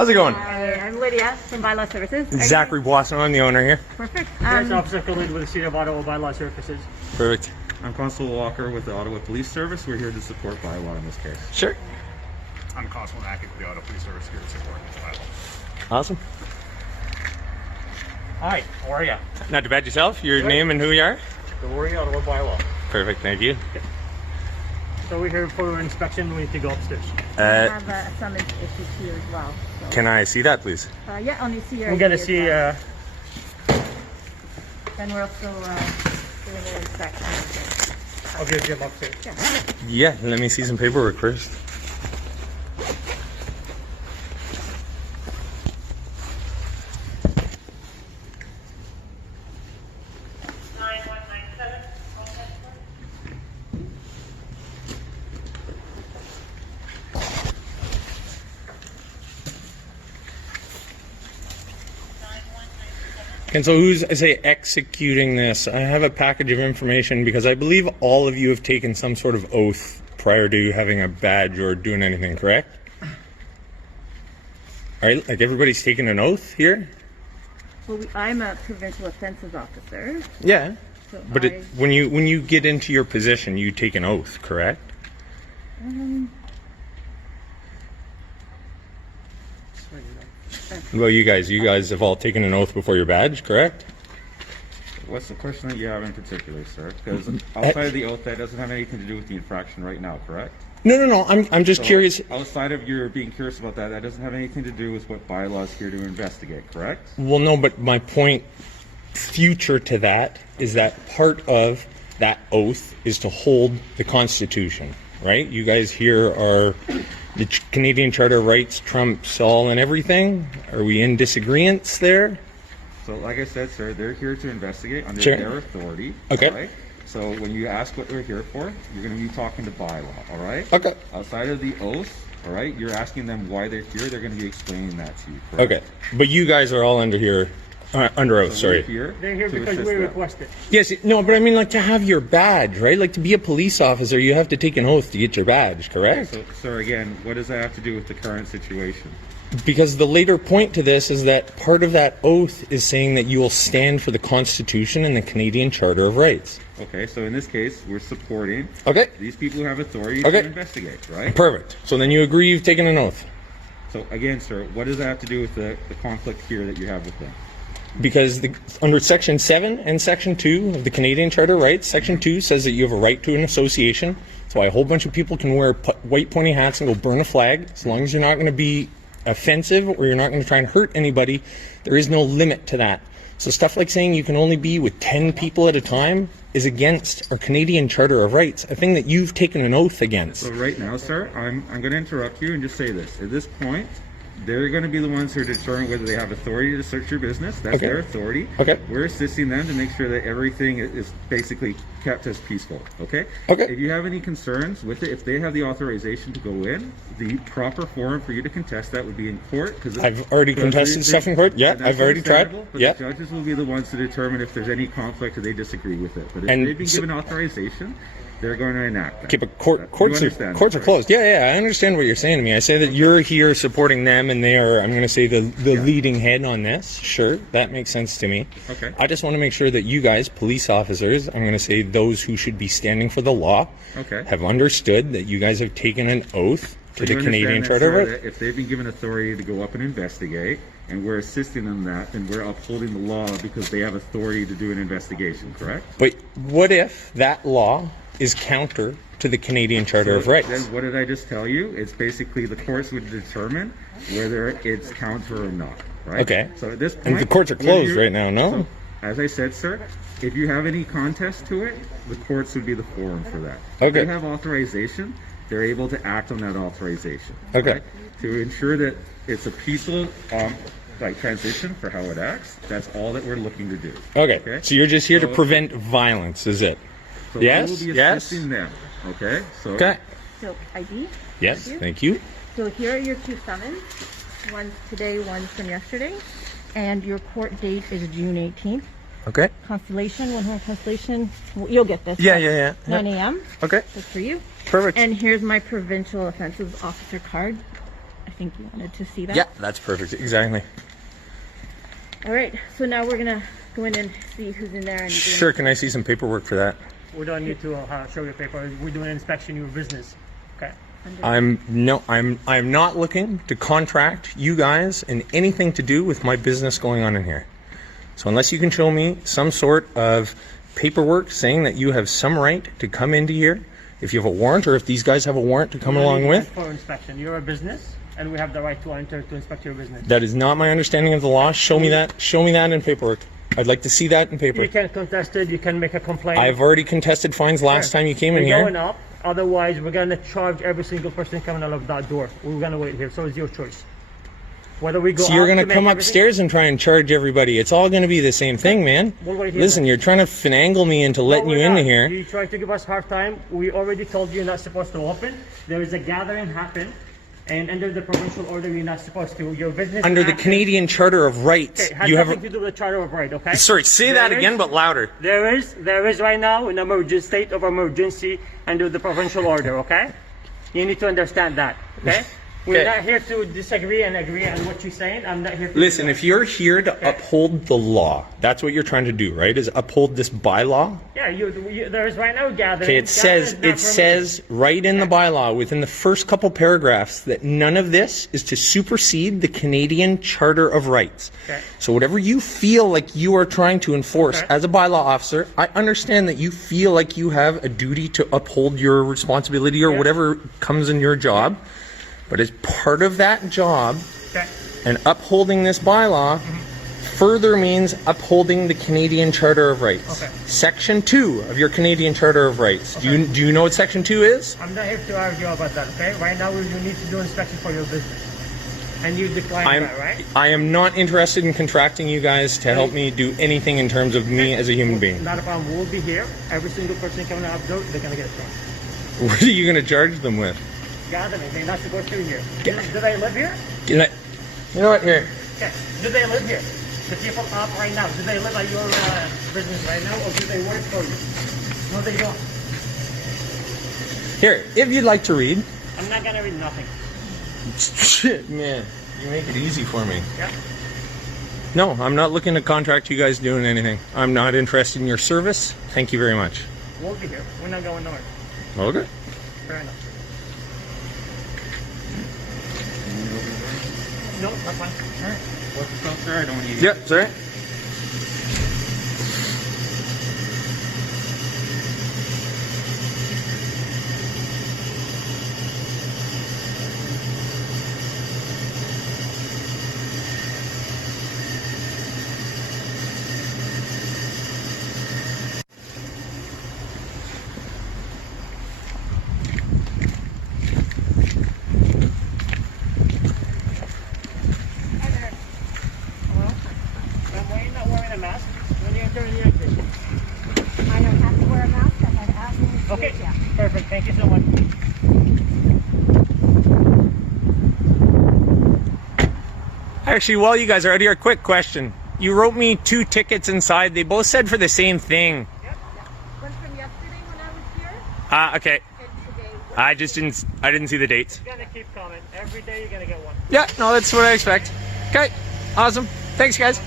How's it going? Hi, I'm Lydia from Bylaw Services. Zachary Boisson, I'm the owner here. Perfect. Sheriff's Officer affiliated with the City of Ottawa Bylaw Services. Perfect. I'm Constable Walker with the Ottawa Police Service. We're here to support bylaw in this case. Sure. I'm Constable Mackey with the Ottawa Police Service here to support this bylaw. Awesome. Hi, how are you? Not too bad yourself. Your name and who you are? Don't worry, Ottawa Bylaw. Perfect, thank you. So we're here for an inspection. We need to go upstairs. I have a summons issued to you as well. So. Can I see that, please? Yeah, I'll need to see your We're ID gonna as see. well. Then we're also doing an inspection. I'll give you upstairs. Yeah, let me see some paperwork first. And so who's, I say, executing this? I have a package of information because I believe all of you have taken some sort of oath prior to having a badge or doing anything, correct? All right, like everybody's taken an oath here? Well, I'm a provincial offences officer. Yeah. So But when you get into your position, you take an oath, correct? Well, you guys have all taken an oath before your badge, correct? What's the question that you have in particular, sir? Because outside of the oath, that doesn't have anything to do with the infraction right now, correct? No. I'm just curious. Outside of your being curious about that, that doesn't have anything to do with what bylaw is here to investigate, correct? Well, no, but my point future to that is that part of that oath is to hold the Constitution, right? You guys here are the Canadian Charter of Rights trumps all and everything. Are we in disagreement there? So, like I said, sir, they're here to investigate under Sure. their authority. Okay. All right? So, when you ask what they're here for, you're going to be talking to bylaw. All right. Okay. Outside of the oath, all right, you're asking them why they're here. They're going to be explaining that to you. Correct? Okay, but you guys are all under here, under oath. So we're Sorry. here They're here to because assist we them. requested. Yes, no, but I mean, like, to have your badge, right? Like, to be a police officer, you have to take an oath to get your badge, correct? So, sir, again, what does that have to do with the current situation? Because the later point to this is that part of that oath is saying that you will stand for the Constitution and the Canadian Charter of Rights. Okay, so in this case, we're supporting Okay, these people who have authority Okay. to investigate, right? perfect. So then you agree you've taken an oath. So again, sir, what does that have to do with the conflict here that you have with them? Because under Section 7 and Section 2 of the Canadian Charter of Rights, Section 2 says that you have a right to an association. That's why a whole bunch of people can wear white pointy hats and go burn a flag. As long as you're not going to be offensive or you're not going to try and hurt anybody, there is no limit to that. So stuff like saying you can only be with 10 people at a time is against our Canadian Charter of Rights, a thing that you've taken an oath against. So right now, sir, I'm going to interrupt you and just say this. At this point, they're going to be the ones who determine whether they have authority to search your business. That's Okay. their authority. Okay. We're assisting them to make sure that everything is basically kept as peaceful. Okay? Okay. If you have any concerns with it, if they have the authorization to go in, the proper forum for you to contest that would be in court. I've already contested stuff in court. Yeah, that's I've already tried. understandable, But Yeah. the judges will be the ones to determine if there's any conflict or they disagree with it. But if And they've been so- given authorization, they're going to enact that. Okay, but You courts understand, are right? closed. Yeah, I understand what you're saying to me. I say that you're here supporting them, and they are, I'm going to say, the leading head on this. Sure, that makes sense to me. Okay. I just want to make sure that you guys, police officers, I'm going to say those who should be standing for the law, Okay. have understood that you guys have taken an oath to So the you Canadian understand Charter that, of sir, Rights. that if they've been given authority to go up and investigate, and we're assisting them in that, then we're upholding the law because they have authority to do an investigation, correct? But what if that law is counter to the Canadian Charter of Rights? Then what did I just tell you? It's basically the courts would determine whether it's counter or not, right? Okay. So at this point... And the courts are when closed you're- right now, no? So, as I said, sir, if you have any contest to it, the courts would be the forum for that. If Okay. they have authorization, they're able to act on that authorization. Okay. right? To ensure that it's a peaceful transition for how it acts, that's all that we're looking to do. Okay, so you're just here to So- prevent violence, is it? So Yes, we will be yes. assisting them. Okay? So Okay. So ID. Yes, thank you. So here are your two summons. One's today, one's from yesterday. And your court date is June 18th. Okay. Constellation, one whole Constellation. You'll get this. Yeah. 9 a.m. Okay, That's for you. perfect. And here's my provincial offenses officer card. think you wanted to see that. Yeah, that's perfect. Exactly. All right, so now we're gonna go in and see who's in there. And Sure. Can I see some paperwork for that? We don't need to show your paper. We're doing an inspection of your business. Okay. I'm not looking to contract you guys in anything to do with my business going on in here. So unless you can show me some sort of paperwork saying that you have some right to come into here, if you have a warrant or if these guys have a warrant to come along with. For inspection, you're a business, and we have the right to enter to inspect your business. That is not my understanding of the law. Show me that. Show me that in paperwork. I'd like to see that in paper. You can contest it. You can make a complaint. I've already contested fines last time you came in We're here. going up. Otherwise, we're gonna charge every single person coming out of that door. We're gonna wait here, so it's your choice. Whether we go. So you're out going to make come everything- upstairs and try and charge everybody. It's all going to be the same thing, man. We'll wait here Listen, then. you're trying to finagle me into letting No, you we're into not. here. You try to give us hard time. We already told you you're not supposed to open. There is a gathering happen, and under the provincial order, you're not supposed to. Your business Under the active. Canadian Charter of Rights, Okay, has you have nothing a... to do with the Charter of Right, okay? Sorry, say that There again, is- but louder. There is right now an emergency state of emergency under the provincial order, okay? You need to understand that, okay? We're Okay. not here to disagree and agree on what you're saying. I'm not here to Listen, do if that. you're here to uphold the law, that's what you're trying to do, right? Is uphold this bylaw? Yeah, there is right now a gathering. Okay, it says right in the bylaw within the first couple paragraphs that none of this is to supersede the Canadian Charter of Rights. Okay. So whatever you feel like you are trying to enforce Okay. as a bylaw officer, I understand that you feel like you have a duty to uphold your responsibility or Yeah. whatever comes in your job. But as part of that job Okay. and upholding this bylaw, further means upholding the Canadian Charter of Rights. Okay. Section 2 of your Canadian Charter of Rights. Do you know what Section 2 is? I'm not here to argue about that, okay? Right now, you need to do inspection for your business. And you decline that, right? I am not interested in contracting you guys to help me do anything in terms of me as a human being. Not a problem. We'll be here. Every single person coming out of the door, they're going to get a charge. What are you going to charge them with? Gathering. They're not supposed to be here. Do they live here? You know what? Here. Okay. Do they live here? The people up right now, do they live at your business right now, or do they work for you? No, they don't. Here, if you'd like to read. I'm not going to read nothing. Shit, man. You make it easy for me. Yeah? No, I'm not looking to contract you guys doing anything. I'm not interested in your service. Thank you very much. We'll be here. We're not going nowhere. Okay. Fair enough. No, that's fine. All right. What's the stuff there? I don't need it. Yep, sorry. Why are you not wearing a mask when you enter the exit? I don't have to wear a mask. I had asthma. Okay, Yeah. perfect. Thank you so much. Actually, while you guys are out here, quick question. You wrote me 2 tickets inside. They both said for the same thing. One from yesterday when I was here, Okay. and today. I didn't see the dates. You're gonna keep coming. Every day you're gonna get one. Yeah, no, that's what I expect. Okay. Awesome. Thanks, guys.